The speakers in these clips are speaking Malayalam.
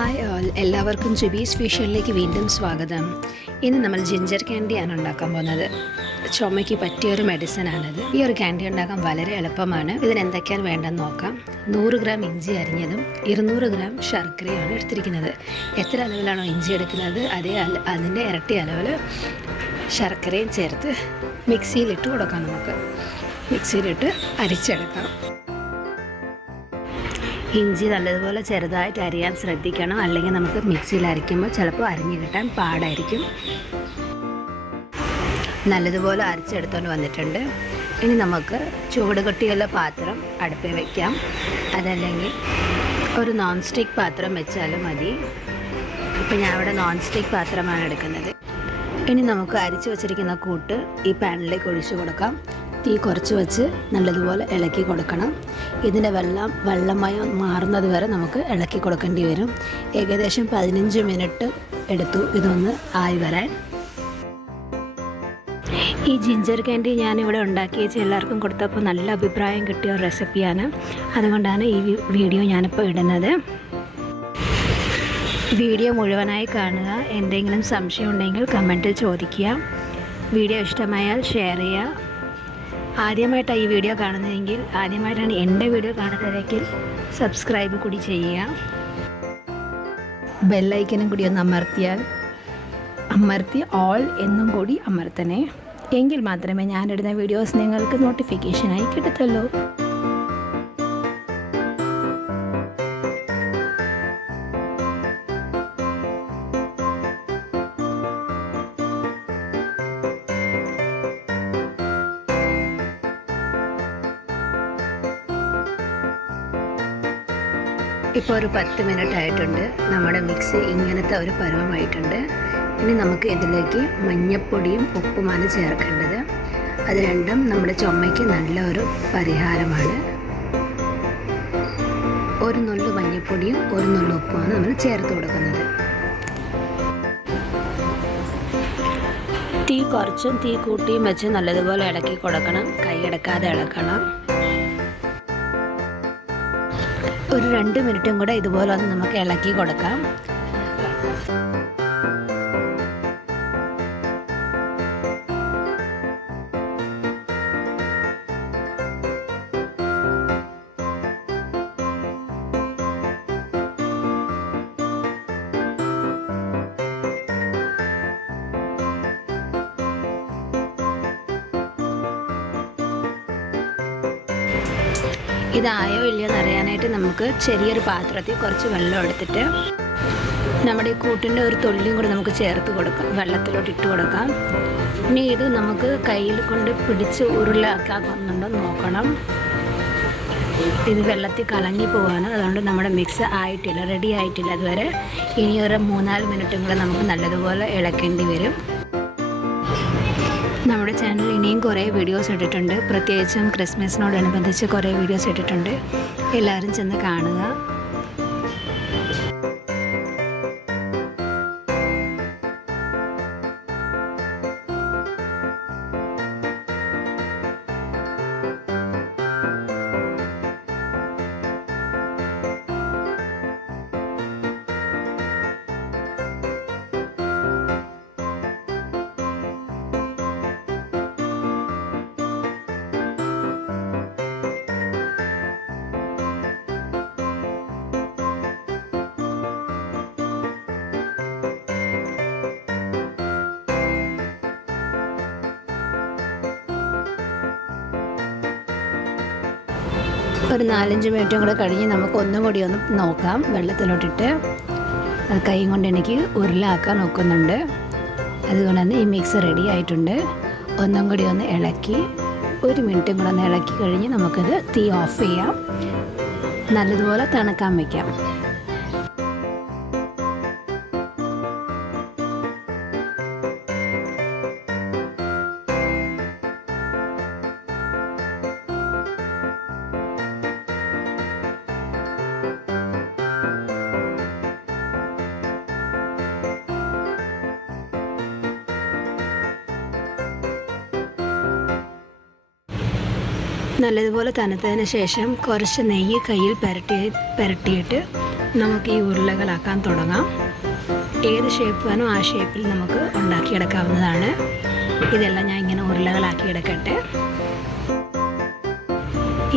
ഹായ് ഓൾ, എല്ലാവർക്കും ജുബീസ് ഫിഷ്യലിലേക്ക് വീണ്ടും സ്വാഗതം. ഇന്ന് നമ്മൾ ജിഞ്ചർ ക്യാൻഡിയാണ് ഉണ്ടാക്കാൻ പോകുന്നത്. ചുമയ്ക്ക് പറ്റിയൊരു മെഡിസിനാണിത്. ഈ ഒരു ക്യാൻഡി ഉണ്ടാക്കാൻ വളരെ എളുപ്പമാണ്. ഇതിന് എന്തൊക്കെയാണ് വേണ്ടെന്ന് നോക്കാം. 100 ഗ്രാം ഇഞ്ചി അരിഞ്ഞതും 200 ഗ്രാം ശർക്കരയാണ് എടുത്തിരിക്കുന്നത്. എത്ര അളവിലാണോ ഇഞ്ചി എടുക്കുന്നത് അതിൻ്റെ ഇരട്ടി അളവിൽ ശർക്കരയും ചേർത്ത് മിക്സിയിലിട്ട് കൊടുക്കാം. നമുക്ക് മിക്സിയിലിട്ട് അരിച്ചെടുക്കാം. ഇഞ്ചി നല്ലതുപോലെ ചെറുതായിട്ട് അരിയാൻ ശ്രദ്ധിക്കണം, അല്ലെങ്കിൽ നമുക്ക് മിക്സിയിൽ അരയ്ക്കുമ്പോൾ ചിലപ്പോൾ അരിഞ്ഞു കിട്ടാൻ പാടായിരിക്കും. നല്ലതുപോലെ അരച്ചെടുത്തുകൊണ്ട് വന്നിട്ടുണ്ട്. ഇനി നമുക്ക് ചൂട് കട്ടിയുള്ള പാത്രം അടുപ്പിൽ വയ്ക്കാം. അതല്ലെങ്കിൽ ഒരു നോൺ സ്റ്റിക്ക് പാത്രം വെച്ചാലും മതി. ഇപ്പം ഞാൻ ഇവിടെ നോൺ സ്റ്റിക്ക് പാത്രമാണ് എടുക്കുന്നത്. ഇനി നമുക്ക് അരിച്ചു വച്ചിരിക്കുന്ന കൂട്ട് ഈ പാനിലേക്ക് ഒഴിച്ചു കൊടുക്കാം. തീ കുറച്ച് വെച്ച് നല്ലതുപോലെ ഇളക്കി കൊടുക്കണം. ഇതിൻ്റെ വെള്ളമയം മാറുന്നത് വരെ നമുക്ക് ഇളക്കി കൊടുക്കേണ്ടി വരും. ഏകദേശം 15 മിനിറ്റ് എടുത്തു ഇതൊന്ന് ആയി വരാൻ. ഈ ജിഞ്ചർ ക്യാൻഡി ഞാനിവിടെ ഉണ്ടാക്കി എല്ലാവർക്കും കൊടുത്തപ്പോൾ നല്ല അഭിപ്രായം കിട്ടിയ ഒരു റെസിപ്പിയാണ്. അതുകൊണ്ടാണ് ഈ വീഡിയോ ഞാനിപ്പോൾ ഇടുന്നത്. വീഡിയോ മുഴുവനായി കാണുക. എന്തെങ്കിലും സംശയം ഉണ്ടെങ്കിൽ കമൻറ്റിൽ ചോദിക്കുക. വീഡിയോ ഇഷ്ടമായാൽ ഷെയർ ചെയ്യുക. ആദ്യമായിട്ടാണ് ഈ വീഡിയോ കാണുന്നതെങ്കിൽ, ആദ്യമായിട്ടാണ് എൻ്റെ വീഡിയോ കാണുന്നതെങ്കിൽ സബ്സ്ക്രൈബ് കൂടി ചെയ്യുക. ബെല്ലൈക്കനും കൂടി ഒന്ന് അമർത്തി ഓൾ എന്നും കൂടി അമർത്തണേ. എങ്കിൽ മാത്രമേ ഞാനിടുന്ന വീഡിയോസ് നിങ്ങൾക്ക് നോട്ടിഫിക്കേഷനായി കിട്ടത്തുള്ളൂ. ഇപ്പോൾ ഒരു 10 മിനിറ്റ് ആയിട്ടുണ്ട്. നമ്മുടെ മിക്സ് ഇങ്ങനത്തെ ഒരു പരുവമായിട്ടുണ്ട്. ഇനി നമുക്ക് ഇതിലേക്ക് മഞ്ഞപ്പൊടിയും ഉപ്പുമാണ് ചേർക്കേണ്ടത്. അത് രണ്ടും നമ്മുടെ ചുമയ്ക്ക് നല്ല ഒരു പരിഹാരമാണ്. ഒരു നുള്ളു മഞ്ഞപ്പൊടിയും ഒരു നുള്ളു ഉപ്പുമാണ് നമ്മൾ ചേർത്ത് കൊടുക്കുന്നത്. തീ കുറച്ചും തീ കൂട്ടിയും വെച്ച് നല്ലതുപോലെ ഇളക്കി കൊടുക്കണം. കൈയടക്കാതെ ഇളക്കണം. ഒരു 2 മിനിറ്റും കൂടെ ഇതുപോലെ ഒന്ന് നമുക്ക് ഇളക്കി കൊടുക്കാം. ഇതായോ ഇല്ലയോ എന്നറിയാനായിട്ട് നമുക്ക് ചെറിയൊരു പാത്രത്തിൽ കുറച്ച് വെള്ളം എടുത്തിട്ട് നമ്മുടെ ഈ കൂട്ടിൻ്റെ ഒരു തൊള്ളിയും കൂടി നമുക്ക് ചേർത്ത് കൊടുക്കാം. വെള്ളത്തിലോട്ട് ഇട്ട് കൊടുക്കാം. ഇനി ഇത് നമുക്ക് കയ്യിൽ കൊണ്ട് പിടിച്ച് ഉരുളാക്കാക്കുന്നുണ്ടോ നോക്കണം. ഇത് വെള്ളത്തിൽ കലങ്ങി പോവാണ്. അതുകൊണ്ട് നമ്മുടെ മിക്സ് ആയിട്ടില്ല, റെഡി ആയിട്ടില്ല അതുവരെ. ഇനി ഒരു 3-4 മിനിറ്റും കൂടെ നമുക്ക് നല്ലതുപോലെ ഇളക്കേണ്ടി വരും. നമ്മുടെ ചാനലിൽ ഇനിയും കുറേ വീഡിയോസ് ഇട്ടിട്ടുണ്ട്. പ്രത്യേകിച്ചും ക്രിസ്മസിനോടനുബന്ധിച്ച് കുറേ വീഡിയോസ് ഇട്ടിട്ടുണ്ട്. എല്ലാവരും ചെന്ന് കാണുക. ഒരു 4-5 മിനിറ്റും കൂടെ കഴിഞ്ഞ് നമുക്ക് ഒന്നും കൂടി ഒന്ന് നോക്കാം. വെള്ളത്തിലോട്ടിട്ട് കൈ കൊണ്ട് എനിക്ക് ഉരുളാക്കാൻ നോക്കുന്നുണ്ട്. അതുകൊണ്ട് തന്നെ ഈ മിക്സ് റെഡി ആയിട്ടുണ്ട്. ഒന്നും കൂടി ഒന്ന് ഇളക്കി 1 മിനിറ്റും കൂടെ ഒന്ന് ഇളക്കി കഴിഞ്ഞ് നമുക്കിത് തീ ഓഫ് ചെയ്യാം. നല്ലതുപോലെ തണുക്കാൻ വയ്ക്കാം. നല്ലതുപോലെ തണുത്തതിന് ശേഷം കുറച്ച് നെയ്യ് കയ്യിൽ പുരട്ടിയിട്ട് നമുക്ക് ഈ ഉരുളകളാക്കാൻ തുടങ്ങാം. ഏത് ഷേപ്പ് വേണോ ആ ഷേപ്പിൽ നമുക്ക് ഉണ്ടാക്കിയെടുക്കാവുന്നതാണ്. ഇതെല്ലാം ഞാൻ ഇങ്ങനെ ഉരുളകളാക്കി എടുക്കട്ടെ.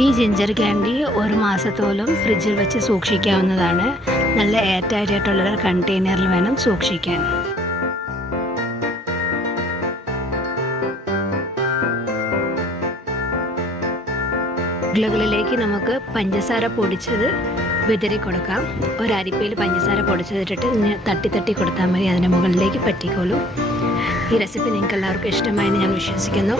ഈ ജിഞ്ചർ ക്യാൻഡി 1 മാസത്തോളം ഫ്രിഡ്ജിൽ വെച്ച് സൂക്ഷിക്കാവുന്നതാണ്. നല്ല എയർ ടൈറ്റ് ആയിട്ടുള്ള കണ്ടെയ്നറിൽ വേണം സൂക്ഷിക്കാൻ. ഉരുളകളിലേക്ക് നമുക്ക് പഞ്ചസാര പൊടിച്ചത് വിതറി കൊടുക്കാം. ഒരരിപ്പയിൽ പഞ്ചസാര പൊടിച്ചതിട്ടിട്ട് തട്ടി കൊടുത്താൽ മതി, അതിന് മുകളിലേക്ക് പറ്റിക്കോളും. ഈ റെസിപ്പി നിങ്ങൾക്ക് എല്ലാവർക്കും ഇഷ്ടമായെന്ന് ഞാൻ വിശ്വസിക്കുന്നു.